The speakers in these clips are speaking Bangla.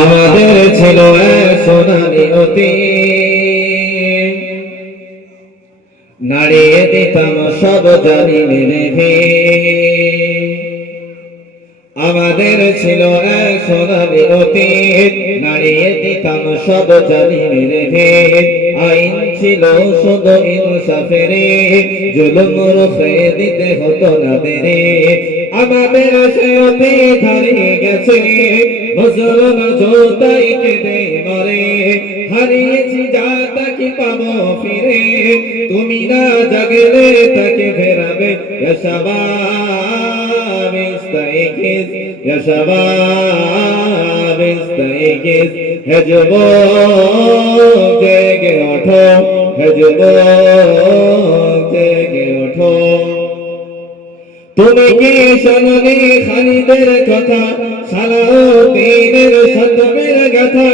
আমাদের ছিল এক সোনালী অতীত, নাড়িয়ে দিতাম সব জালিমের ভিত। আমাদের ছিল এক সোনালী অতীত, নাড়িয়ে দিতাম সব জালিমের ভিত। আইন ছিল শুধু ইনসাফের, জুলুম রুখে দিতে হতো না দেরি। আমাদের সে অতীত হারিয়ে গেছে, মুসলমান জোতাই কেঁদে মরে। হারিয়েছি যা তাকে পাবো ফিরে, তুমি না জাগলে তাকে ফেরাবে। ইয়া শাবাব ইস্তাইকিজ, ইয়া শাবাব ইস্তাইকিজ, হে যুবক জেগে ওঠো, হে যুবক জেগে ওঠো। তুমি কি শোনোনি খালিদের কথা, সালাউদ্দিনের সতমের গাথা?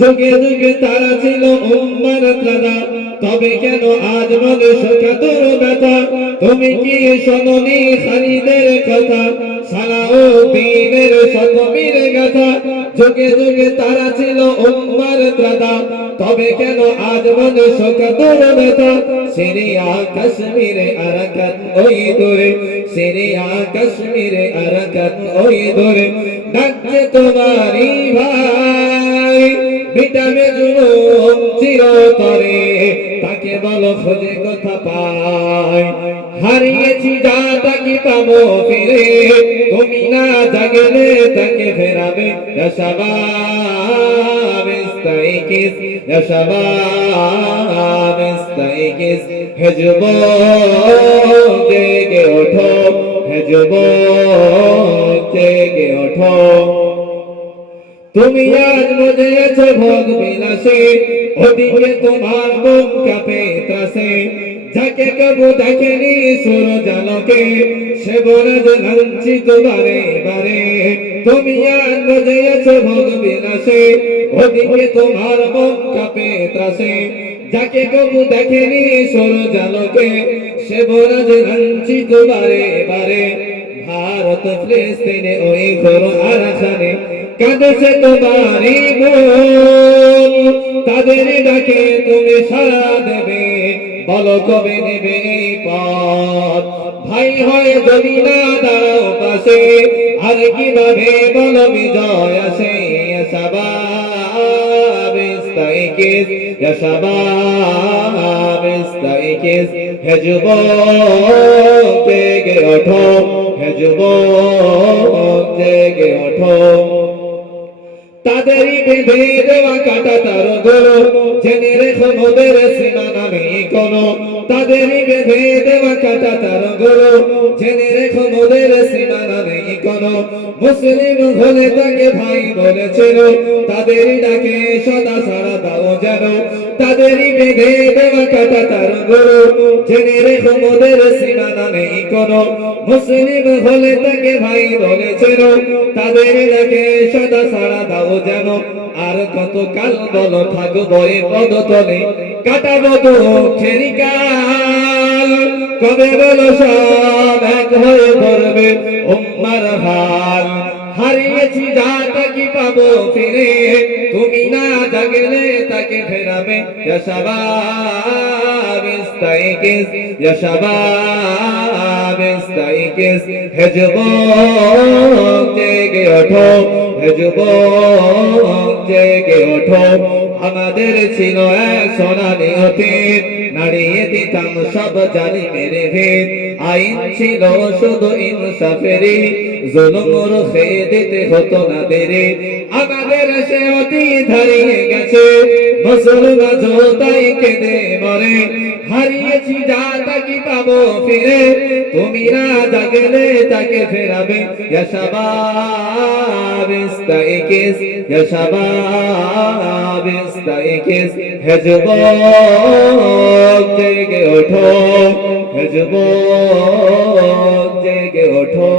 যুগে যুগে তারা ছিল উম্মার ত্রাতা, তবে কেন আজ মানুষ কাতর ব্যথা? তুমি কি শোনোনি খালিদের কথা, সালাউদ্দিনের সতমের গাথা? যুগে যুগে তারা ছিল উম্মার ত্রাতা, তবে কেন আজ মানুষ কাতর ব্যথা? সিরিয়া কাশ্মীরে আরাকাত ওই দূরে, সিরিয়া কাশ্মীরে আরাকাত ওই দূরে। ডাকছে তোমারই ভাই, মিটাবে জুলুম চিরতরে, তাকে বলো খোঁজে কথা পায়। হারিয়েছি যা তাকে পাবো ফিরে, তুমি না জাগলে তাকে ফেরাবে। ইয়া শাবাব ইস্তাইকিজ, ইয়া শাবাব ইস্তাইকিজ, হে যুবক জেগে ওঠো, হে যুবক জেগে ওঠো। তুমি আজ বুঝেছ ভোগ বিলাসে, ওদিকে তোমার মন কাঁপে ত্রাসে। যাকে কবু দেখেনি সূরজ আলোকে, সে বরজ লাঞ্ছিত বারে বারে। তুমি আজ বুঝেছ ভোগ বিলাসে, ওদিকে তোমার মন কাঁপে ত্রাসে। যাকে কবু দেখেনি সূরজ আলোকে, সে বরজ লাঞ্ছিত বারে বারে। ভারত ফিলিস্তিনে ওই ঘোর আরাখানে, কাঁদছে তোমারই মন। তাদের ডাকে তুমি সাড়া দেবে, বলো কবে নেবে এই পথ? ভাই হয়ে যদি না দাঁড়াও পাশে, আর কিভাবে বলো বিজয় আসে? ইয়া শাবাব ইস্তাইকিজ, ইয়া শাবাব ইস্তাইকিজ, হে যুবক জেগে ওঠো, হে যুবক জেগে ওঠো। তাদেরই বেঁধে দেওয়া কাটা তার গরু, জেনে রেখো মোদের সীমানা নেই কোনো। তাদেরই বেঁধে দেওয়া কাটা তার গরু, জেনে রেখো মোদের সীমানা নেই কোনো। মুসলিম হলে তাকে ভাই বলেছিল, তাদেরই ডাকে সদা সাড়া দাও যেন। তাদেরই বেঁধে দেওয়া কাটা তার গরু, জেনে রেখো মোদের সীমানা নেই কোনো। মুসলিম হলে তাকে ভাই বলেছিল, তাদেরই ডাকে সদা সাড়া দাও যেন। আর কত কাল বলো থাকবো এ পদতলে, কাটাবো দুঃখের কাল। কবে বলো সব এক হয়ে ধরবে উম্মার হাল? হারিয়েছি যা তাকে পাবো ফিরে, তুমি না জাগলে তাকে ফেরাবে। ইয়া শাবাব ইস্তাইকিজ, ইয়া শাবাব ইস্তাইকিজ, হে যুবক জেগে ওঠো, হে যুবক জেগে ওঠো। আমাদের ছিল এক সোনালী অতীত, নাড়িয়ে দিতাম সব জালিমের ভিত। আইন ছিল শুধু ইনসাফেরই, জুলুম রুখে দিতে হতো না দেরি। আমাদের সে অতীত হারিয়ে গেছে, মুসলমান জোতাই কেঁদে মরে। হারিয়েছি যা তাকে পাবো ফিরে, তুমি না জাগলে তাকে ফেরাবে। ইয়া শাবাব ইস্তাইকিজ, ইয়া শাবাব ইস্তাইকিজ, হে যুবক জেগে ওঠো, হে যুবক জেগে ওঠো।